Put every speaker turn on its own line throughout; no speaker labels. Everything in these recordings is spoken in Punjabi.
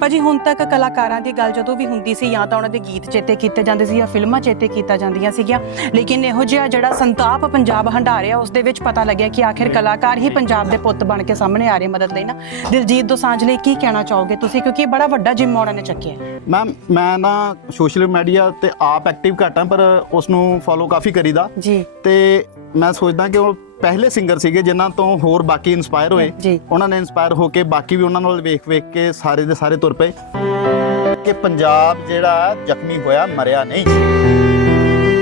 ਭਾਜੀ ਹੁਣ ਤੱਕ ਕਲਾਕਾਰਾਂ ਦੀ ਗੱਲ ਜਦੋਂ ਵੀ ਹੁੰਦੀ ਸੀ ਜਾਂ ਤਾਂ ਉਹਨਾਂ ਦੇ ਗੀਤ ਚੇਤੇ ਕੀਤੇ ਜਾਂਦੇ ਸੀ ਜਾਂ ਫਿਲਮਾਂ ਚੇਤੇ ਕੀਤਾ ਜਾਂਦੀਆਂ ਸੀਗੀਆਂ ਲੇਕਿਨ ਇਹੋ ਜਿਹਾ ਜਿਹੜਾ ਸੰਤਾਪ ਪੰਜਾਬ ਰਿਹਾ ਉਸ ਦੇ ਵਿੱਚ ਪਤਾ ਲੱਗਿਆ ਕਿ ਆਖਿਰ ਕਲਾਕਾਰ ਹੀ ਪੰਜਾਬ ਦੇ ਪੁੱਤ ਬਣ ਕੇ ਸਾਹਮਣੇ ਆ ਰਹੇ ਮਦਦ ਲਈ ਨਾ। ਦਿਲਜੀਤ ਦੋਸਾਂਝ ਲਈ ਕੀ ਕਹਿਣਾ ਚਾਹੋਗੇ ਤੁਸੀਂ? ਕਿਉਂਕਿ ਇਹ ਬੜਾ ਵੱਡਾ ਜਿੰਮ ਉਹਨਾਂ ਨੇ ਚੱਕਿਆ
ਮੈਮ ਮੈਂ ਨਾ ਸੋਸ਼ਲ ਮੀਡੀਆ ਤੇ ਆਪ ਐਕਟਿਵ ਘੱਟ ਪਰ ਉਸ ਨੂੰ ਫੋਲੋ ਕਾਫੀ ਕਰੀਦਾ।
ਜੀ।
ਤੇ ਮੈਂ ਸੋਚਦਾ ਕਿ ਉਹ ਪਹਿਲੇ ਸਿੰਗਰ ਸੀਗੇ ਜਿਨ੍ਹਾਂ ਤੋਂ ਹੋਰ ਬਾਕੀ ਇਨਸਪਾਇਰ ਹੋਏ।
ਜੀ।
ਉਹਨਾਂ ਨੇ ਇਨਸਪਾਇਰ ਹੋ ਕੇ ਬਾਕੀ ਵੀ ਉਹਨਾਂ ਨਾਲ ਵੇਖ ਵੇਖ ਕੇ ਸਾਰੇ ਦੇ ਸਾਰੇ ਤੁਰ ਪਏ। ਕਿ ਪੰਜਾਬ ਜਿਹੜਾ ਜ਼ਖਮੀ ਹੋਇਆ ਮਰਿਆ ਨਹੀਂ।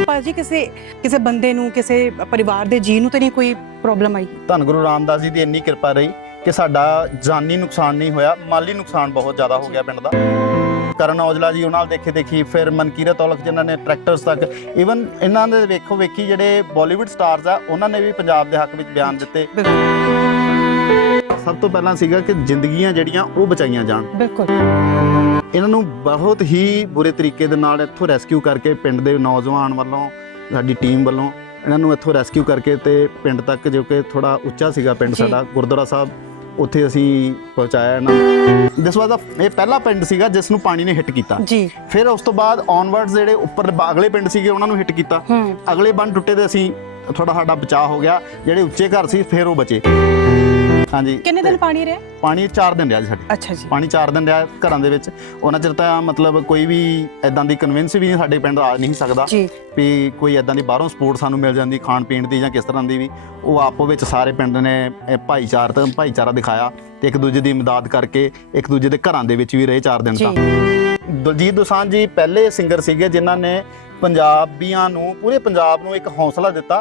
ਭਾਜੀ ਕਿਸੇ ਕਿਸੇ ਬੰਦੇ ਨੂੰ ਕਿਸੇ ਪਰਿਵਾਰ ਦੇ ਜੀ ਨੂੰ ਤਾਂ ਨਹੀਂ ਕੋਈ ਪ੍ਰੋਬਲਮ ਆਈ?
ਧੰਨ ਗੁਰੂ ਰਾਮਦਾਸ ਜੀ ਦੀ ਇੰਨੀ ਕਿਰਪਾ ਰਹੀ ਕਿ ਸਾਡਾ ਜਾਨੀ ਨੁਕਸਾਨ ਨਹੀਂ ਹੋਇਆ ਮਾਲੀ ਨੁਕਸਾਨ ਬਹੁਤ ਜ਼ਿਆਦਾ ਹੋ ਗਿਆ ਪਿੰਡ ਦਾ। ਕਰਨ ਔਜਲਾ ਜੀ ਉਹਨਾਂ ਨਾਲ ਦੇਖੇ ਦੇਖੀ ਫਿਰ ਮਨਕੀਰਤ ਔਲਖ ਜਿਨ੍ਹਾਂ ਨੇ ਟਰੈਕਟਰਸ ਤੱਕ ਇਵਨ ਇਹਨਾਂ ਦੇ ਵੇਖੋ ਵੇਖੀ ਜਿਹੜੇ ਬਾਲੀਵੁੱਡ ਸਟਾਰਸ ਆ ਉਹਨਾਂ ਨੇ ਵੀ ਪੰਜਾਬ ਦੇ ਹੱਕ ਵਿੱਚ ਬਿਆਨ ਦਿੱਤੇ। ਸਭ ਤੋਂ ਪਹਿਲਾਂ ਸੀਗਾ ਕਿ ਜ਼ਿੰਦਗੀਆਂ ਜਿਹੜੀਆਂ ਉਹ ਬਚਾਈਆਂ ਜਾਣ।
ਬਿਲਕੁਲ।
ਇਹਨਾਂ ਨੂੰ ਬਹੁਤ ਹੀ ਬੁਰੇ ਤਰੀਕੇ ਦੇ ਨਾਲ ਇੱਥੋਂ ਰੈਸਕਿਊ ਕਰਕੇ ਪਿੰਡ ਦੇ ਨੌਜਵਾਨ ਵੱਲੋਂ ਸਾਡੀ ਟੀਮ ਵੱਲੋਂ ਇਹਨਾਂ ਨੂੰ ਇੱਥੋਂ ਰੈਸਕਿਊ ਕਰਕੇ ਤੇ ਪਿੰਡ ਤੱਕ ਜੋ ਕਿ ਥੋੜਾ ਉੱਚਾ ਸੀਗਾ ਪਿੰਡ। ਸਾਡਾ ਗੁਰਦੁਆਰਾ ਸਾਹਿਬ। ਉੱਥੇ ਅਸੀਂ ਪਹੁੰਚਾਇਆ ਨੂੰ। ਦਿਸ ਵਾਸ ਇਹ ਪਹਿਲਾ ਪਿੰਡ ਸੀਗਾ ਜਿਸ ਨੂੰ ਪਾਣੀ ਨੇ ਹਿੱਟ ਕੀਤਾ।
ਜੀ।
ਫਿਰ ਉਸ ਤੋਂ ਬਾਅਦ ਔਨਵਰਡਸ ਜਿਹੜੇ ਉੱਪਰ ਅਗਲੇ ਪਿੰਡ ਸੀਗੇ ਉਹਨਾਂ ਨੂੰ ਹਿੱਟ ਕੀਤਾ। ਅਗਲੇ ਬੰਨ ਟੁੱਟੇ ਤੇ ਅਸੀਂ ਥੋੜਾ ਸਾਡਾ ਬਚਾਅ ਹੋ ਗਿਆ। ਜਿਹੜੇ ਉੱਚੇ ਘਰ ਸੀ ਫਿਰ ਉਹ ਬਚੇ। ਹਾਂਜੀ।
ਕਿੰਨੇ ਦਿਨ ਪਾਣੀ ਰਿਹਾ?
ਪਾਣੀ 4 ਦਿਨ ਰਿਹਾ ਜੀ ਸਾਡੇ।
ਅੱਛਾ ਜੀ।
ਪਾਣੀ 4 ਦਿਨ ਰਿਹਾ ਘਰਾਂ ਦੇ ਵਿੱਚ। ਉਹਨਾਂ ਚਿਰ ਤਾਂ ਮਤਲਬ ਕੋਈ ਵੀ ਐਦਾਂ ਦੀ ਕਨਵਿੰਸ ਵੀ ਨਹੀਂ ਸਾਡੇ ਪਿੰਡ ਆ ਨਹੀਂ ਸਕਦਾ
ਜੀ।
ਵੀ ਕੋਈ ਐਦਾਂ ਦੀ ਬਾਹਰੋਂ ਸਪੋਰਟ ਸਾਨੂੰ ਮਿਲ ਜਾਂਦੀ ਖਾਣ ਪੀਣ ਦੀ ਜਾਂ ਕਿਸ ਤਰ੍ਹਾਂ ਦੀ ਵੀ। ਉਹ ਆਪੋ ਵਿੱਚ ਸਾਰੇ ਪਿੰਡ ਨੇ ਇਹ ਭਾਈਚਾਰਤ ਭਾਈਚਾਰਾ ਦਿਖਾਇਆ ਤੇ ਇੱਕ ਦੂਜੇ ਦੀ ਮਦਦ ਕਰਕੇ ਇੱਕ ਦੂਜੇ ਦੇ ਘਰਾਂ ਦੇ ਵਿੱਚ ਵੀ ਰਹੇ 4 ਦਿਨ ਤਾਂ। ਦਲਜੀਤ ਦੋਸਾਂਝ ਜੀ ਪਹਿਲੇ ਸਿੰਗਰ ਸੀਗੇ ਜਿਨ੍ਹਾਂ ਨੇ ਪੰਜਾਬੀਆਂ ਨੂੰ ਪੂਰੇ ਪੰਜਾਬ ਨੂੰ ਇੱਕ ਹੌਸਲਾ ਦਿੱਤਾ।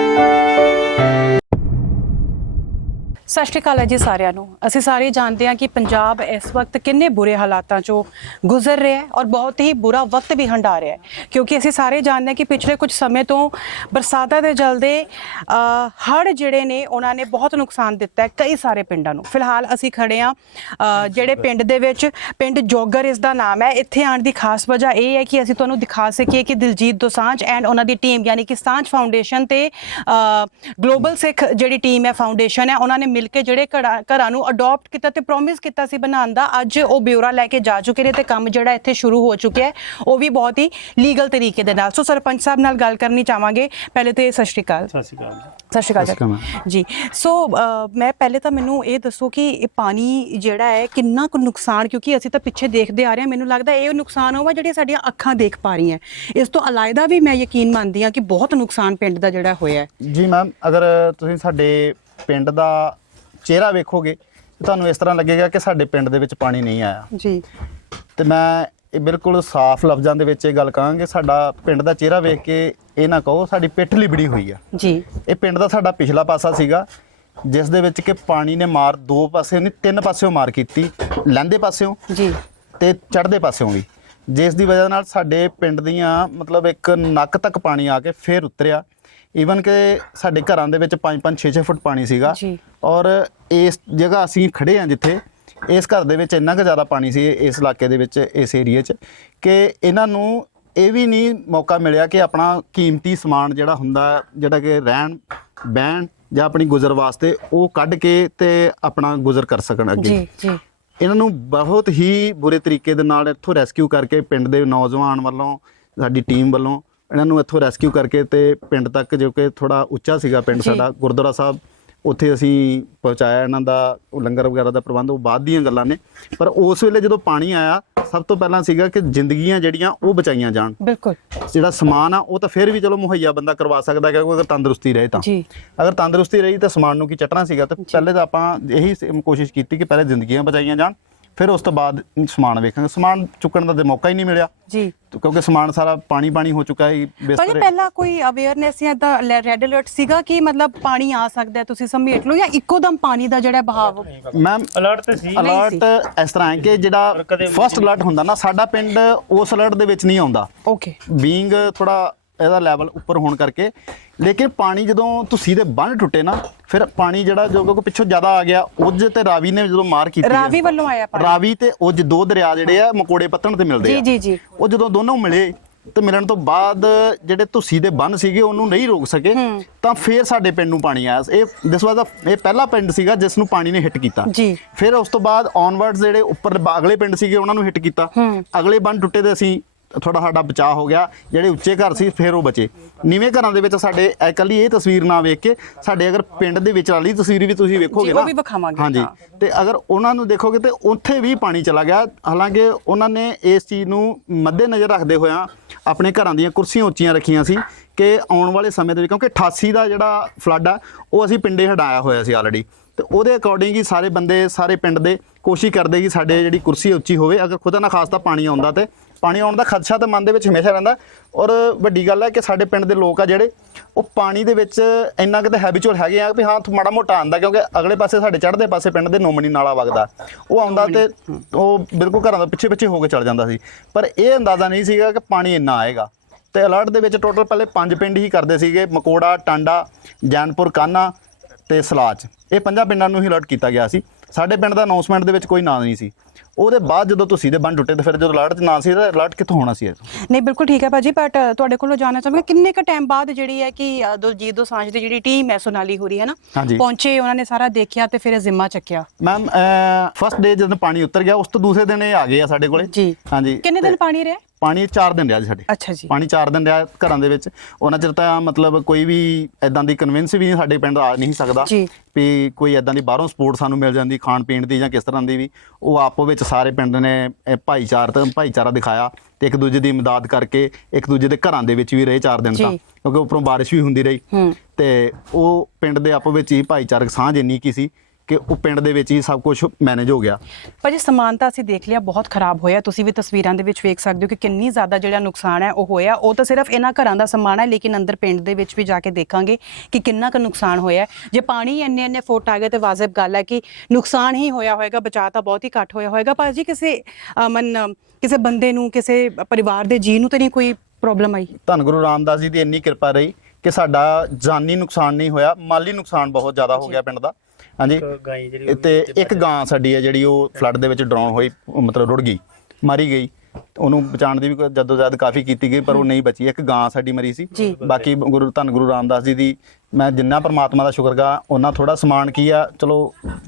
ਸਤਿ ਸ਼੍ਰੀ ਅਕਾਲ ਹੈ ਜੀ ਸਾਰਿਆਂ ਨੂੰ। ਅਸੀਂ ਸਾਰੇ ਜਾਣਦੇ ਹਾਂ ਕਿ ਪੰਜਾਬ ਇਸ ਵਕਤ ਕਿੰਨੇ ਬੁਰੇ ਹਾਲਾਤਾਂ ਚੋਂ ਗੁਜ਼ਰ ਰਿਹਾ ਹੈ ਔਰ ਬਹੁਤ ਹੀ ਬੁਰਾ ਵਕਤ ਵੀ ਹੰਢਾ ਰਿਹਾ ਹੈ। ਕਿਉਂਕਿ ਅਸੀਂ ਸਾਰੇ ਜਾਣਦੇ ਹਾਂ ਕਿ ਪਿਛਲੇ ਕੁਝ ਸਮੇਂ ਤੋਂ ਬਰਸਾਤਾਂ ਦੇ ਜਲਦੇ ਹੜ ਜਿਹੜੇ ਨੇ, ਉਹਨਾਂ ਨੇ ਬਹੁਤ ਨੁਕਸਾਨ ਦਿੱਤਾ ਹੈ ਕਈ ਸਾਰੇ ਪਿੰਡਾਂ ਨੂੰ। ਫਿਲਹਾਲ ਅਸੀਂ ਖੜੇ ਹਾਂ ਜਿਹੜੇ ਪਿੰਡ ਦੇ ਵਿੱਚ, ਪਿੰਡ ਜੋਗਰ ਇਸ ਦਾ ਨਾਮ ਹੈ। ਇੱਥੇ ਆਉਣ ਦੀ ਖਾਸ ਵਜ੍ਹਾ ਇਹ ਹੈ ਕਿ ਅਸੀਂ ਤੁਹਾਨੂੰ ਦਿਖਾ ਸਕੀਏ ਕਿ ਦਿਲਜੀਤ ਦੋਸਾਂਝ ਐਂਡ ਉਹਨਾਂ ਦੀ ਟੀਮ, ਯਾਨੀ ਕਿ ਸਾਂਝ ਫਾਊਂਡੇਸ਼ਨ ਤੇ ਗਲੋਬਲ ਸਿੱਖ ਜਿਹੜੀ ਟੀਮ ਹੈ, ਫਾਊਂਡੇਸ਼ਨ ਹੈ, ਉਹਨਾਂ ਨੇ ਮਿਲ ਕੇ ਜਿਹੜੇ ਘਰਾਂ ਨੂੰ ਅਡਾਪਟ ਕੀਤਾ ਤੇ ਪ੍ਰੋਮਿਸ ਕੀਤਾ ਸੀ ਬਣਾਉਣ ਦਾ ਅੱਜ ਉਹ ਬਿਊਰਾ ਲੈ ਕੇ ਜਾ ਚੁੱਕੇ ਨੇ ਤੇ ਕੰਮ ਜਿਹੜਾ ਇੱਥੇ ਸ਼ੁਰੂ ਹੋ ਚੁੱਕਿਆ ਹੈ ਉਹ ਵੀ ਬਹੁਤ ਹੀ ਲੀਗਲ ਤਰੀਕੇ ਦੇ ਨਾਲ। ਸੋ ਸਰਪੰਚ ਸਾਹਿਬ ਨਾਲ ਗੱਲ ਕਰਨੀ ਚਾਹਾਂਗੇ। ਪਹਿਲੇ ਤੇ ਸਤਿ ਸ਼੍ਰੀ ਅਕਾਲ।
ਸਤਿ ਸ਼੍ਰੀ ਅਕਾਲ
ਸਤਿ ਸ਼੍ਰੀ ਅਕਾਲ ਜੀ। ਸੋ ਮੈਂ ਪਹਿਲੇ ਤਾਂ ਮੈਨੂੰ ਇਹ ਦੱਸੋ ਕਿ ਇਹ ਪਾਣੀ ਜਿਹੜਾ ਹੈ ਕਿੰਨਾ ਕੁ ਨੁਕਸਾਨ ਕਿਉਂਕਿ ਅਸੀਂ ਤਾਂ ਪਿੱਛੇ ਦੇਖਦੇ ਆ ਰਹੇ ਹਾਂ ਮੈਨੂੰ ਲੱਗਦਾ ਇਹ ਨੁਕਸਾਨ ਹੋਵਾ ਜਿਹੜੀਆਂ ਸਾਡੀਆਂ ਅੱਖਾਂ ਦੇਖ ਪਾ ਰਹੀਆਂ ਇਸ ਤੋਂ ਅਲਾਇਦਾ ਵੀ ਮੈਂ ਯਕੀਨ ਮੰਨਦੀ ਹਾਂ ਕਿ ਬਹੁਤ ਨੁਕਸਾਨ ਪਿੰਡ ਦਾ ਜਿਹੜਾ ਹੋਇਆ ਹੈ।
ਜੀ ਮੈਮ ਅਗਰ ਤੁਸੀਂ ਸਾਡੇ ਪਿੰਡ ਦਾ ਚਿਹਰਾ ਵੇਖੋਗੇ ਤੁਹਾਨੂੰ ਇਸ ਤਰ੍ਹਾਂ ਲੱਗੇਗਾ ਕਿ ਸਾਡੇ ਪਿੰਡ ਦੇ ਵਿੱਚ ਪਾਣੀ ਨਹੀਂ ਆਇਆ।
ਜੀ।
ਤੇ ਮੈਂ ਇਹ ਬਿਲਕੁਲ ਸਾਫ਼ ਲਫ਼ਜ਼ਾਂ ਦੇ ਵਿੱਚ ਇਹ ਗੱਲ ਕਹਾਂਗੇ ਸਾਡਾ ਪਿੰਡ ਦਾ ਚਿਹਰਾ ਵੇਖ ਕੇ ਇਹ ਨਾ ਕਹੋ ਸਾਡੀ ਪਿੱਠ ਲਿਬੜੀ ਹੋਈ ਆ।
ਜੀ।
ਇਹ ਪਿੰਡ ਦਾ ਸਾਡਾ ਪਿਛਲਾ ਪਾਸਾ ਸੀਗਾ ਜਿਸ ਦੇ ਵਿੱਚ ਕਿ ਪਾਣੀ ਨੇ ਮਾਰ ਦੋ ਪਾਸੇ ਨਹੀਂ ਤਿੰਨ ਪਾਸਿਓਂ ਮਾਰ ਕੀਤੀ ਲਹਿੰਦੇ ਪਾਸਿਓਂ
ਜੀ।
ਤੇ ਚੜ੍ਹਦੇ ਪਾਸਿਓਂ ਵੀ। ਜਿਸ ਦੀ ਵਜ੍ਹਾ ਨਾਲ ਸਾਡੇ ਪਿੰਡ ਦੀਆਂ ਮਤਲਬ ਇੱਕ ਨੱਕ ਤੱਕ ਪਾਣੀ ਆ ਕੇ ਫੇਰ ਉਤਰਿਆ। ਈਵਨ ਕਿ ਸਾਡੇ ਘਰਾਂ ਦੇ ਵਿੱਚ 5-5 6-6 ਫੁੱਟ ਪਾਣੀ ਸੀਗਾ।
ਜੀ।
ਔਰ ਇਸ ਜਗ੍ਹਾ ਅਸੀਂ ਖੜੇ ਹਾਂ ਜਿੱਥੇ ਇਸ ਘਰ ਦੇ ਵਿੱਚ ਇੰਨਾ ਕੁ ਜ਼ਿਆਦਾ ਪਾਣੀ ਸੀ ਇਸ ਇਲਾਕੇ ਦੇ ਵਿੱਚ ਇਸ ਏਰੀਏ 'ਚ ਕਿ ਇਹਨਾਂ ਨੂੰ ਇਹ ਵੀ ਨਹੀਂ ਮੌਕਾ ਮਿਲਿਆ ਕਿ ਆਪਣਾ ਕੀਮਤੀ ਸਮਾਨ ਜਿਹੜਾ ਹੁੰਦਾ ਜਿਹੜਾ ਕਿ ਰਹਿਣ ਬਹਿਣ ਜਾਂ ਆਪਣੀ ਗੁਜ਼ਰ ਵਾਸਤੇ ਉਹ ਕੱਢ ਕੇ ਤੇ ਆਪਣਾ ਗੁਜ਼ਰ ਕਰ ਸਕਣ ਅੱਗੇ।
ਜੀ ਜੀ।
ਇਹਨਾਂ ਨੂੰ ਬਹੁਤ ਹੀ ਬੁਰੇ ਤਰੀਕੇ ਦੇ ਨਾਲ ਇੱਥੋਂ ਰੈਸਕਿਊ ਕਰਕੇ ਪਿੰਡ ਦੇ ਨੌਜਵਾਨ ਵੱਲੋਂ ਸਾਡੀ ਟੀਮ ਵੱਲੋਂ ਇਹਨਾਂ ਨੂੰ ਇੱਥੋਂ ਰੈਸਕਿਊ ਕਰਕੇ ਤੇ ਪਿੰਡ ਤੱਕ ਜੋ ਕਿ ਥੋੜਾ ਉੱਚਾ ਸੀਗਾ ਪਿੰਡ। ਸਾਡਾ ਗੁਰਦੁਆਰਾ ਸਾਹਿਬ ਉੱਥੇ ਅਸੀਂ ਪਹੁੰਚਾਇਆ ਇਹਨਾਂ ਦਾ ਲੰਗਰ ਵਗੈਰਾ ਦਾ ਪ੍ਰਬੰਧ ਉਹ ਬਾਅਦ ਦੀਆਂ ਗੱਲਾਂ ਨੇ। ਪਰ ਉਸ ਵੇਲੇ ਜਦੋਂ ਪਾਣੀ ਆਇਆ ਸਭ ਤੋਂ ਪਹਿਲਾਂ ਸੀਗਾ ਕਿ ਜ਼ਿੰਦਗੀਆਂ ਜਿਹੜੀਆਂ ਉਹ ਬਚਾਈਆਂ ਜਾਣ।
ਬਿਲਕੁਲ।
ਜਿਹੜਾ ਸਮਾਨ ਆ ਉਹ ਤਾਂ ਫਿਰ ਵੀ ਚਲੋ ਮੁਹੱਈਆ ਬੰਦਾ ਕਰਵਾ ਸਕਦਾ ਕਿਉਂਕਿ ਅਗਰ ਤੰਦਰੁਸਤੀ ਰਹੇ ਤਾਂ।
ਜੀ।
ਅਗਰ ਤੰਦਰੁਸਤੀ ਰਹੀ ਤਾਂ ਸਮਾਨ ਨੂੰ ਕੀ ਚਟਣਾ ਸੀਗਾ ਤਾਂ ਪਹਿਲੇ ਤਾਂ ਆਪਾਂ ਇਹੀ ਕੋਸ਼ਿਸ਼ ਕੀਤੀ ਕਿ ਪਹਿਲੇ ਜ਼ਿੰਦਗੀਆਂ ਬਚਾਈਆਂ ਜਾਣ। ਫਿਰ ਉਸ ਤੋਂ ਬਾਅਦ ਸਮਾਨ ਵੇਖਾਂਗੇ। ਸਮਾਨ ਚੁੱਕਣ ਦਾ ਤੇ ਮੌਕਾ ਹੀ ਨਹੀਂ ਮਿਲਿਆ।
ਜੀ।
ਕਿਉਂਕਿ ਸਮਾਨ ਸਾਰਾ ਪਾਣੀ ਪਾਣੀ ਹੋ ਚੁੱਕਾ ਹੈ ਬਿਸਤਰੇ।
ਪਹਿਲਾਂ ਕੋਈ ਅਵੇਅਰਨੈਸ ਜਾਂ ਤਾਂ ਰੈੱਡ ਅਲਰਟ ਸੀਗਾ ਕਿ ਮਤਲਬ ਪਾਣੀ ਆ ਸਕਦਾ ਹੈ, ਤੁਸੀਂ ਸਮੇਟ ਲਓ ਜਾਂ ਇੱਕੋ ਦਮ ਪਾਣੀ ਦਾ ਜਿਹੜਾ ਬਹਾਵ
ਮੈਮ
ਅਲਰਟ ਤੇ ਸੀ।
ਅਲਰਟ ਇਸ ਤਰ੍ਹਾਂ ਹੈ ਕਿ ਜਿਹੜਾ ਫਰਸਟ ਅਲਰਟ ਹੁੰਦਾ ਨਾ ਸਾਡਾ ਪਿੰਡ ਉਸ ਅਲਰਟ ਦੇ ਵਿੱਚ ਨਹੀਂ ਆਉਂਦਾ।
ਓਕੇ
ਬੀਇੰਗ ਥੋੜਾ ਇਹਦਾ ਲੈਵਲ ਉੱਪਰ ਹੋਣ ਕਰਕੇ। ਲੇਕਿਨ ਪਾਣੀ ਜਦੋਂ ਤੁਸੀਂ ਦੇ ਬੰਨ ਟੁੱਟੇ ਨਾ ਫਿਰ ਪਾਣੀ ਜਿਹੜਾ ਜੋ ਕਿ ਪਿੱਛੋਂ ਜ਼ਿਆਦਾ ਆ ਗਿਆ ਉਜ ਤੇ ਰਾਵੀ ਨੇ ਜਦੋਂ ਮਾਰ ਕੀਤੀ
ਰਾਵੀ ਵੱਲੋਂ ਆਇਆ ਪਾਣੀ।
ਰਾਵੀ ਤੇ ਉਜ ਦੋ ਦਰਿਆ ਜਿਹੜੇ ਆ ਮਕੋੜੇ ਪੱਤਣ ਤੇ ਮਿਲਦੇ ਆ।
ਜੀ ਜੀ
ਉਹ ਜਦੋਂ ਦੋਨੋਂ ਮਿਲੇ ਤੇ ਮਿਲਣ ਤੋਂ ਬਾਅਦ ਜਿਹੜੇ ਤੁਸੀਂ ਦੇ ਬੰਨ ਸੀਗੇ ਉਹਨੂੰ ਨਹੀਂ ਰੋਕ ਸਕੇ ਤਾਂ ਫਿਰ ਸਾਡੇ ਪਿੰਡ ਨੂੰ ਪਾਣੀ ਆਇਆ। ਇਹ ਦਿਸ ਵਾਸ ਇਹ ਪਹਿਲਾ ਪਿੰਡ ਸੀਗਾ ਜਿਸ ਨੂੰ ਪਾਣੀ ਨੇ ਹਿੱਟ ਕੀਤਾ।
ਜੀ।
ਫਿਰ ਉਸ ਤੋਂ ਬਾਅਦ ਔਨਵਰਡਸ ਜਿਹੜੇ ਉੱਪਰ ਅਗਲੇ ਪਿੰਡ ਸੀਗੇ ਉਹਨਾਂ ਨੂੰ ਹਿੱਟ ਕੀਤਾ। ਅਗਲੇ ਬੰਨ ਟੁੱਟੇ ਤੇ ਅਸੀਂ ਥੋੜਾ ਸਾਡਾ ਬਚਾਅ ਹੋ ਗਿਆ ਜਿਹੜੇ ਉੱਚੇ ਘਰ ਸੀ ਫਿਰ ਉਹ ਬਚੇ। ਨੀਵੇਂ ਘਰਾਂ ਦੇ ਵਿੱਚ ਸਾਡੇ ਇਕੱਲੀ ਇਹ ਤਸਵੀਰ ਨਾ ਵੇਖ ਕੇ ਸਾਡੇ ਅਗਰ ਪਿੰਡ ਦੇ ਵਿੱਚ ਵਾਲੀ ਤਸਵੀਰ ਵੀ ਤੁਸੀਂ ਵੇਖੋਗੇ ਨਾ।
ਉਹ ਵੀ ਵਿਖਾਵਾਂਗੇ,
ਹਾਂਜੀ। ਤੇ ਅਗਰ ਉਹਨਾਂ ਨੂੰ ਦੇਖੋਗੇ ਤੇ ਉੱਥੇ ਵੀ ਪਾਣੀ ਚਲਾ ਗਿਆ। ਹਾਲਾਂਕਿ ਉਹਨਾਂ ਨੇ ਇਸ ਚੀਜ਼ ਨੂੰ ਮੱਦੇ ਨਜ਼ਰ ਰੱਖਦੇ ਹੋਇਆਂ ਆਪਣੇ ਘਰਾਂ ਦੀਆਂ ਕੁਰਸੀਆਂ ਉੱਚੀਆਂ ਰੱਖੀਆਂ ਸੀ ਕਿ ਆਉਣ ਵਾਲੇ ਸਮੇਂ ਦੇ ਵਿੱਚ ਕਿਉਂਕਿ 88 ਦਾ ਜਿਹੜਾ ਫਲੱਡ ਆ ਉਹ ਅਸੀਂ ਪਿੰਡੇ ਹਟਾਇਆ ਹੋਇਆ ਸੀ ਆਲਰੇਡੀ ਤੇ ਉਹਦੇ ਅਕੋਰਡਿੰਗ ਹੀ ਸਾਰੇ ਬੰਦੇ ਸਾਰੇ ਪਿੰਡ ਦੇ ਕੋਸ਼ਿਸ਼ ਕਰਦੇ ਕਿ ਸਾਡੇ ਜਿਹੜੀ ਕੁਰਸੀ ਉੱਚੀ ਹੋਵੇ ਅਗਰ ਖੁਦਾ ਨਾ ਖਾਸਤਾ ਪਾਣੀ ਆਉਂਦਾ ਤੇ ਪਾਣੀ ਆਉਣ ਦਾ ਖਦਸ਼ਾ ਤਾਂ ਮਨ ਦੇ ਵਿੱਚ ਹਮੇਸ਼ਾ ਰਹਿੰਦਾ। ਔਰ ਵੱਡੀ ਗੱਲ ਹੈ ਕਿ ਸਾਡੇ ਪਿੰਡ ਦੇ ਲੋਕ ਆ ਜਿਹੜੇ ਉਹ ਪਾਣੀ ਦੇ ਵਿੱਚ ਇੰਨਾ ਕਿਤੇ ਹੈਬਿਚੁਅਲ ਹੈਗੇ ਆ ਵੀ ਹਾਂ ਮਾੜਾ ਮੋਟਾ ਆਂਦਾ ਕਿਉਂਕਿ ਅਗਲੇ ਪਾਸੇ ਸਾਡੇ ਚੜ੍ਹਦੇ ਪਾਸੇ ਪਿੰਡ ਦੇ ਨੋਮਣੀ ਨਾਲਾ ਵਗਦਾ। ਉਹ ਆਉਂਦਾ ਤੇ ਉਹ ਬਿਲਕੁਲ ਘਰਾਂ ਦੇ ਪਿੱਛੇ ਪਿੱਛੇ ਹੋ ਕੇ ਚੜ ਜਾਂਦਾ ਸੀ। ਪਰ ਇਹ ਅੰਦਾਜ਼ਾ ਨਹੀਂ ਸੀਗਾ ਕਿ ਪਾਣੀ ਇੰਨਾ ਆਏਗਾ। ਤੇ ਅਲਰਟ ਦੇ ਵਿੱਚ ਟੋਟਲ ਪਹਿਲੇ ਪੰਜ ਪਿੰਡ ਹੀ ਕਰਦੇ ਸੀਗੇ ਮਕੋੜਾ ਟਾਂਡਾ ਜੈਨਪੁਰ ਕਾਨਾ ਤੇ ਸਲਾਚ। ਇਹ ਪੰਜਾਂ ਪਿੰਡਾਂ ਨੂੰ ਹੀ ਅਲਰਟ ਕੀਤਾ ਗਿਆ ਸੀ। ਸਾਡੇ ਪਿੰਡ ਦਾ ਅਨਾਉਂਸਮੈਂਟ ਦੇ ਵਿੱਚ ਕੋਈ ਨਾਂ ਨਹੀਂ ਸੀ। ਉਹਦੇ ਬਾਅਦ ਜਦੋਂ ਤੁਸੀਂ ਦੇ ਬੰਨ ਟੁੱਟੇ ਤੇ ਫਿਰ ਜਦੋਂ 'ਚ ਨਾਂ ਸੀ ਤਾਂ ਅਲਰਟ ਕਿੱਥੋਂ ਹੋਣਾ ਸੀ?
ਨਹੀਂ ਬਿਲਕੁਲ ਠੀਕ ਹੈ ਭਾਜੀ ਬਟ ਤੁਹਾਡੇ ਕੋਲੋਂ ਜਾਣਨਾ ਚਾਹਾਂਗਾ ਕਿੰਨੇ ਕ ਟਾਈਮ ਬਾਅਦ ਜਿਹੜੀ ਹੈ ਕਿ ਦਲਜੀਤ ਦੋਸਾਂਝ ਦੀ ਜਿਹੜੀ ਟੀਮ ਹੈ ਸੋਨਾਲੀ ਹੋਰੀ ਹੈ ਨਾ। ਪਹੁੰਚੇ ਉਹਨਾਂ ਨੇ ਸਾਰਾ ਦੇਖਿਆ ਤੇ ਫਿਰ ਇਹ ਜ਼ਿੰਮਾ ਚੱਕਿਆ।
ਮੈਮ ਫਸਟ ਡੇ ਜਦੋਂ ਪਾਣੀ ਉਤਰ ਗਿਆ ਉਸ ਤੋਂ ਦੂਸਰੇ ਦਿਨ ਇਹ ਆ ਗਏ ਆ ਸਾਡੇ ਕੋਲੇ।
ਜੀ।
ਹਾਂਜੀ।
ਕਿੰਨੇ ਦਿਨ ਪਾਣੀ ਰਿਹਾ?
ਪਾਣੀ 4 ਦਿਨ ਰਿਹਾ ਜੀ ਸਾਡੇ
ਅੱਛਾ ਜੀ
ਪਾਣੀ 4 ਦਿਨ ਰਿਹਾ ਘਰਾਂ ਦੇ ਵਿੱਚ ਉਹਨਾਂ ਚਿਰ ਤਾਂ ਮਤਲਬ ਕੋਈ ਵੀ ਐਦਾਂ ਦੀ ਕਨਵਿੰਸ ਵੀ ਨਹੀਂ ਸਾਡੇ ਪਿੰਡ ਆ ਨਹੀਂ ਸਕਦਾ। ਵੀ ਕੋਈ ਐਦਾਂ ਦੀ ਬਾਹਰੋਂ ਸਪੋਰਟ ਸਾਨੂੰ ਮਿਲ ਜਾਂਦੀ ਖਾਣ ਪੀਣ ਦੀ ਜਾਂ ਕਿਸ ਤਰ੍ਹਾਂ ਦੀ ਵੀ ਉਹ ਆਪੋ ਵਿੱਚ ਸਾਰੇ ਪਿੰਡ ਨੇ ਇਹ ਭਾਈਚਾਰਤ ਭਾਈਚਾਰਾ ਦਿਖਾਇਆ ਤੇ ਇੱਕ ਦੂਜੇ ਦੀ ਮਦਦ ਕਰਕੇ ਇੱਕ ਦੂਜੇ ਦੇ ਘਰਾਂ ਦੇ ਵਿੱਚ ਵੀ ਰਹੇ 4 ਦਿਨ। ਤਾਂ ਕਿਉਂਕਿ ਉੱਪਰੋਂ ਬਾਰਿਸ਼ ਵੀ ਹੁੰਦੀ ਰਹੀ। ਤੇ ਉਹ ਪਿੰਡ ਦੇ ਆਪੋ ਵਿੱਚ ਹੀ ਭਾਈਚਾਰਕ ਸਾਂਝ ਇੰਨੀ ਕੀ ਸੀ ਕਿ ਉਹ ਪਿੰਡ ਦੇ ਵਿੱਚ ਹੀ ਸਭ ਕੁਝ ਮੈਨੇਜ ਹੋ ਗਿਆ।
ਭਾਜੀ ਸਮਾਨ ਤਾਂ ਅਸੀਂ ਦੇਖ ਲਿਆ ਬਹੁਤ ਖਰਾਬ ਹੋਇਆ। ਤੁਸੀਂ ਵੀ ਤਸਵੀਰਾਂ ਦੇ ਵਿੱਚ ਵੇਖ ਸਕਦੇ ਹੋ ਕਿ ਕਿੰਨੀ ਜ਼ਿਆਦਾ ਜਿਹੜਾ ਨੁਕਸਾਨ ਹੈ ਉਹ ਹੋਇਆ। ਉਹ ਤਾਂ ਸਿਰਫ ਇਹਨਾਂ ਘਰਾਂ ਦਾ ਸਮਾਨ ਹੈ ਲੇਕਿਨ ਅੰਦਰ ਪਿੰਡ ਦੇ ਵਿੱਚ ਵੀ ਜਾ ਕੇ ਦੇਖਾਂਗੇ ਕਿ ਕਿੰਨਾ ਕੁ ਨੁਕਸਾਨ ਹੋਇਆ। ਜੇ ਪਾਣੀ ਇੰਨੇ ਇੰਨੇ ਫੁੱਟ ਆ ਗਏ ਤੇ ਵਾਜਬ ਗੱਲ ਹੈ ਕਿ ਨੁਕਸਾਨ ਹੀ ਹੋਇਆ ਹੋਏਗਾ ਬਚਾਅ ਤਾਂ ਬਹੁਤ ਹੀ ਘੱਟ ਹੋਇਆ ਹੋਏਗਾ। ਭਾਜੀ ਕਿਸੇ ਅਮਨ ਕਿਸੇ ਬੰਦੇ ਨੂੰ ਕਿਸੇ ਪਰਿਵਾਰ ਦੇ ਜੀ ਨੂੰ ਤਾਂ ਨਹੀਂ ਕੋਈ ਪ੍ਰੋਬਲਮ ਆਈ?
ਧੰਨ ਗੁਰੂ ਰਾਮਦਾਸ ਜੀ ਦੀ ਇੰਨੀ ਕਿਰਪਾ ਰਹੀ ਕਿ ਸਾਡਾ ਜਾਨੀ ਨੁਕਸਾਨ ਨਹੀਂ ਹੋਇਆ ਮਾਲੀ ਨੁਕਸਾਨ ਬਹੁਤ ਜ਼ਿਆਦਾ ਹੋ ਗਿਆ ਪਿੰਡ ਦਾ। ਹਾਂਜੀ।
ਗਾਈ ਜਿਹੜੀ
ਤੇ ਇੱਕ ਗਾਂ ਸਾਡੀ ਹੈ ਜਿਹੜੀ ਉਹ ਫਲੱਡ ਦੇ ਵਿੱਚ ਡਰਾਉਣ ਹੋਈ ਮਤਲਬ ਰੁੜ ਗਈ ਮਾਰੀ ਗਈ। ਉਹਨੂੰ ਬਚਾਉਣ ਦੀ ਵੀ ਕੋਈ ਜਦੋਜਹਿਦ ਕਾਫੀ ਕੀਤੀ ਗਈ ਪਰ ਉਹ ਨਹੀਂ ਬਚੀ। ਇੱਕ ਗਾਂ ਸਾਡੀ ਮਰੀ ਸੀ। ਬਾਕੀ ਗੁਰੂ ਧੰਨ ਗੁਰੂ ਰਾਮਦਾਸ ਜੀ ਦੀ ਮੈਂ ਜਿੰਨਾ ਪ੍ਰਮਾਤਮਾ ਦਾ ਸ਼ੁਕਰਗਾ ਉਹਨਾਂ ਥੋੜਾ ਸਮਾਨ ਕੀ ਆ ਚਲੋ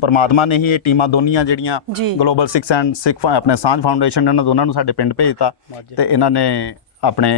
ਪ੍ਰਮਾਤਮਾ ਨੇ ਹੀ ਇਹ ਟੀਮਾਂ ਦੋਨੀਆਂ ਜਿਹੜੀਆਂ। ਗਲੋਬਲ 6 ਐਂਡ ਸਿੱਖ ਆਪਣੇ ਸਾਂਝ ਫਾਊਂਡੇਸ਼ਨ ਇਹਨਾਂ ਦੋਨਾਂ ਨੂੰ ਸਾਡੇ ਪਿੰਡ ਭੇਜਤਾ ਤੇ ਇਹਨਾਂ ਨੇ ਆਪਣੇ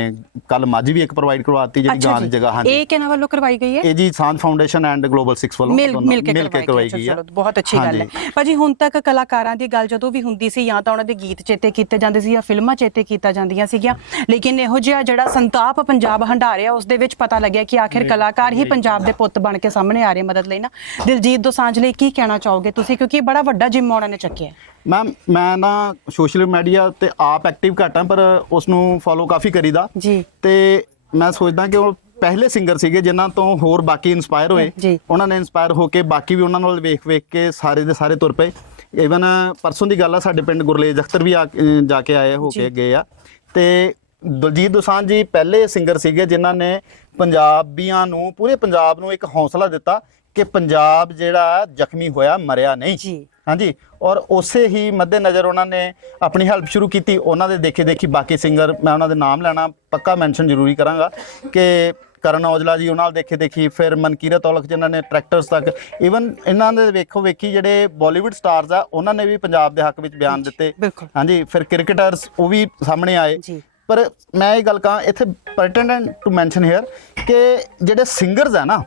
ਕੱਲ ਮੱਝ ਵੀ ਇੱਕ ਪ੍ਰੋਵਾਈਡ ਕਰਵਾਤੀ ਜਿਹੜੀ ਗਾਂ ਦੀ ਜਗ੍ਹਾ ਹਾਂਜੀ।
ਇਹ ਕਿਹਨਾਂ ਵੱਲੋਂ ਕਰਵਾਈ ਗਈ ਹੈ?
ਇਹ ਜੀ ਸਾਂਝ ਫਾਊਂਡੇਸ਼ਨ ਐਂਡ ਗਲੋਬਲ 6 ਵੱਲੋਂ
ਮਿਲ ਕੇ
ਕਰਵਾਈ ਗਈ ਹੈ।
ਬਹੁਤ ਅੱਛੀ ਗੱਲ ਹੈ। ਭਾਜੀ ਹੁਣ ਤੱਕ ਕਲਾਕਾਰਾਂ ਦੀ ਗੱਲ ਜਦੋਂ ਵੀ ਹੁੰਦੀ ਸੀ ਜਾਂ ਤਾਂ ਉਹਨਾਂ ਦੇ ਗੀਤ ਚੇਤੇ ਕੀਤੇ ਜਾਂਦੇ ਸੀ ਜਾਂ ਫਿਲਮਾਂ ਚੇਤੇ ਕੀਤਾ ਜਾਂਦੀਆਂ ਸੀਗੀਆਂ ਲੇਕਿਨ ਇਹੋ ਜਿਹਾ ਜਿਹੜਾ ਸੰਤਾਪ ਪੰਜਾਬ ਹੰਡਾਰਿਆ ਉਸ ਦੇ ਵਿੱਚ ਪਤਾ ਲੱਗਿਆ ਕਿ ਆਖਿਰ ਕਲਾਕਾਰ ਹੀ ਪੰਜਾਬ ਦੇ ਪੁੱਤ ਬਣ ਕੇ ਸਾਹਮਣੇ ਆ ਰਹੇ ਮਦਦ ਲਈ ਨਾ। ਦਿਲਜੀਤ ਦੋਸਾਂਝ ਲਈ ਕੀ ਕਹਿਣਾ ਚਾਹੋਗੇ ਤੁਸੀਂ? ਕਿਉਂਕਿ ਇਹ ਬੜਾ ਵੱਡਾ ਜਿੰਮ ਉਹਨਾਂ ਨੇ ਚੱਕਿਆ ਹੈ।
ਮੈਮ ਮੈਂ ਨਾ ਸੋਸ਼ਲ ਮੀਡੀਆ ਤੇ ਆਪ ਐਕਟਿਵ ਘੱਟ ਪਰ ਉਸ ਨੂੰ ਫੋਲੋ ਕਾਫੀ ਕਰੀਦਾ।
ਜੀ।
ਤੇ ਮੈਂ ਸੋਚਦਾ ਕਿ ਉਹ ਪਹਿਲੇ ਸਿੰਗਰ ਸੀਗੇ ਜਿਨ੍ਹਾਂ ਤੋਂ ਹੋਰ ਬਾਕੀ ਇਨਸਪਾਇਰ ਹੋਏ। ਉਹਨਾਂ ਨੇ ਇਨਸਪਾਇਰ ਹੋ ਕੇ ਬਾਕੀ ਵੀ ਉਹਨਾਂ ਨਾਲ ਵੇਖ ਵੇਖ ਕੇ ਸਾਰੇ ਦੇ ਸਾਰੇ ਤੁਰ ਪਏ। ਈਵਨ ਪਰਸੋਂ ਦੀ ਗੱਲ ਆ ਸਾਡੇ ਪਿੰਡ ਗੁਰਲੇਜ ਅਖਤਰ ਵੀ ਆ ਕੇ- ਜਾ ਕੇ ਆਏ ਹੋ ਕੇ ਗਏ ਆ। ਤੇ ਦਲਜੀਤ ਦੋਸਾਂਝ ਜੀ ਪਹਿਲੇ ਸਿੰਗਰ ਸੀਗੇ ਜਿਨ੍ਹਾਂ ਨੇ ਪੰਜਾਬੀਆਂ ਨੂੰ ਪੂਰੇ ਪੰਜਾਬ ਨੂੰ ਇੱਕ ਹੌਸਲਾ ਦਿੱਤਾ। ਕਿ ਪੰਜਾਬ ਜਿਹੜਾ ਜ਼ਖਮੀ ਹੋਇਆ ਮਰਿਆ ਨਹੀਂ
ਜੀ।
ਹਾਂਜੀ ਔਰ ਉਸੇ ਹੀ ਮੱਦੇ ਨਜ਼ਰ ਉਹਨਾਂ ਨੇ ਆਪਣੀ ਹੈਲਪ ਸ਼ੁਰੂ ਕੀਤੀ ਉਹਨਾਂ ਦੇ ਦੇਖੇ ਦੇਖੀ ਬਾਕੀ ਸਿੰਗਰ ਮੈਂ ਉਹਨਾਂ ਦੇ ਨਾਮ ਲੈਣਾ ਪੱਕਾ ਮੈਂਸ਼ਨ ਜ਼ਰੂਰੀ ਕਰਾਂਗਾ ਕਿ ਕਰਨ ਔਜਲਾ ਜੀ ਉਹਨਾਂ ਨਾਲ ਦੇਖੇ ਦੇਖੀ ਫਿਰ ਮਨਕੀਰਤ ਔਲਖ ਜਿਨ੍ਹਾਂ ਨੇ ਟਰੈਕਟਰਸ ਤੱਕ ਇਵਨ ਇਹਨਾਂ ਦੇ ਵੇਖੋ ਵੇਖੀ ਜਿਹੜੇ ਬਾਲੀਵੁੱਡ ਸਟਾਰਸ ਆ ਉਹਨਾਂ ਨੇ ਵੀ ਪੰਜਾਬ ਦੇ ਹੱਕ ਵਿੱਚ ਬਿਆਨ ਦਿੱਤੇ। ਹਾਂਜੀ ਫਿਰ ਕ੍ਰਿਕਟਰਸ ਉਹ ਵੀ ਸਾਹਮਣੇ ਆਏ। ਪਰ ਮੈਂ ਇਹ ਗੱਲ ਕਹਾਂ ਇੱਥੇ ਪਰਟੈਂਡੈਂਟ ਟੂ ਮੈਂਸ਼ਨ ਹੇਅਰ ਕਿ ਜਿਹੜੇ ਸਿੰਗਰਸ ਆ ਨਾ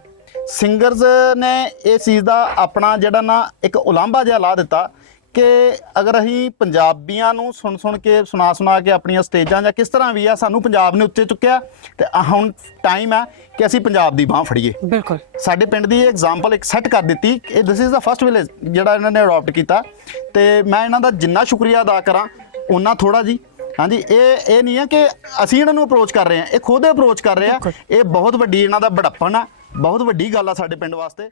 ਸਿੰਗਰਸ ਨੇ ਇਸ ਚੀਜ਼ ਦਾ ਆਪਣਾ ਜਿਹੜਾ ਨਾ ਇੱਕ ਉਲਾਂਭਾ ਜਿਹਾ ਲਾ ਦਿੱਤਾ ਕਿ ਅਗਰ ਅਸੀਂ ਪੰਜਾਬੀਆਂ ਨੂੰ ਸੁਣ ਸੁਣ ਕੇ ਸੁਣਾ ਸੁਣਾ ਕੇ ਆਪਣੀਆਂ ਸਟੇਜਾਂ ਜਾਂ ਕਿਸ ਤਰ੍ਹਾਂ ਵੀ ਆ ਸਾਨੂੰ ਪੰਜਾਬ ਨੇ ਉੱਤੇ ਚੁੱਕਿਆ ਤੇ ਹੁਣ ਟਾਈਮ ਹੈ ਕਿ ਅਸੀਂ ਪੰਜਾਬ ਦੀ ਬਾਹ ਫੜੀਏ।
ਬਿਲਕੁਲ।
ਸਾਡੇ ਪਿੰਡ ਦੀ ਐਗਜ਼ਾਮਪਲ ਇੱਕ ਸੈੱਟ ਕਰ ਦਿੱਤੀ ਕਿ this is the first village ਜਿਹੜਾ ਇਹਨਾਂ ਨੇ ਅਡਾਪਟ ਕੀਤਾ ਤੇ ਮੈਂ ਇਹਨਾਂ ਦਾ ਜਿੰਨਾ ਸ਼ੁਕਰੀਆ ਅਦਾ ਕਰਾਂ ਉਹਨਾਂ ਥੋੜਾ ਜੀ। ਹਾਂਜੀ ਇਹ ਇਹ ਨਹੀਂ ਹੈ ਕਿ ਅਸੀਂ ਇਹਨਾਂ ਨੂੰ ਅਪਰੋਚ ਕਰ ਰਹੇ ਹਾਂ ਇਹ ਖੁਦ ਅਪਰੋਚ ਕਰ ਰਹੇ ਆ। ਇਹ ਬਹੁਤ ਵੱਡੀ ਇਹਨਾਂ ਦਾ ਬੜੱਪਨ ਆ। ਬਹੁਤ ਵੱਡੀ ਗੱਲ ਆ ਸਾਡੇ ਪਿੰਡ ਵਾਸਤੇ।